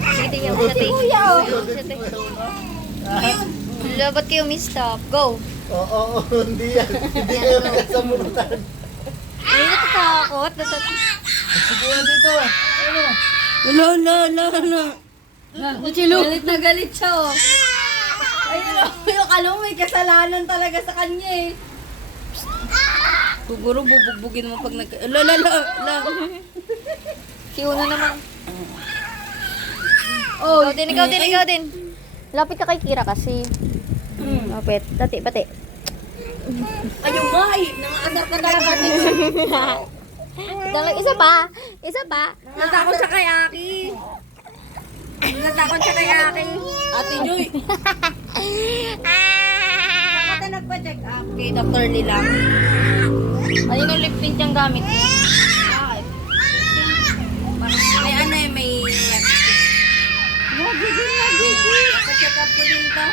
Sige, tingnan mo siya, tingnan. Kuya, oh. Wala, ba't kayo mistop? Go! Oo, hindi yan. Hindi kayo nagkasamutan. Ay, natatakot. Sige na dito. Ano? Galit na galit siya, oh. Ay, yung alam mo, may kasalanan talaga sa kanya, eh. Siguro bubugbugin mo pag nag... La. Si Uno naman. Oh, Ikaw din. Lapit ka kay Kira kasi. Lapit. Pati. Ayun nga, eh. Nangaandar ka talaga dito. Isa pa. Natakot siya kay Aki. Natakot siya kay Aki. Ate Joy. Saan ka nagpa-check up? Kay Dr. Lilang. Ano yung lip tint yung gamit? Bakit? May ano eh, may lipstick. Nagpa-check up ko din to.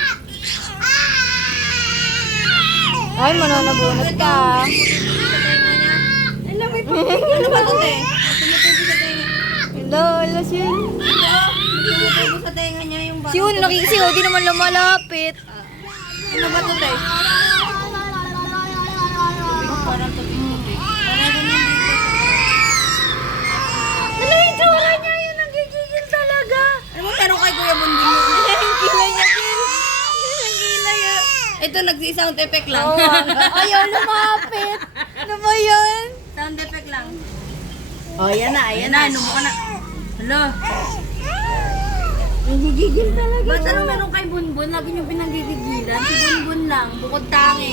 Ay, mananabunot ka. Ano ba ito, te? Tumutubo sa tenga. Lala siya. Tumutubo sa tenga niya yung bata. Si Uno, di naman lumalapit. Ano ba ito, te? Parang tubi-tubi. Parang ganyan dito. Ano yung tsura niya? Yun, nagigigil talaga. Ano mo tanong kay Kuya Bundin yun? Ang kilay niya, Kin. Ang kilay. Ito, nagsi-sound effect lang. Ayaw lumapit. Ano ba yun? Sound effect lang. Oh, yan na. Inumo ka na. Hala. Nagigigil talaga. Ba't ano meron kay Bunbun? Lagi niyong pinanggigigilan. Si Bunbun lang. Bukod tangi.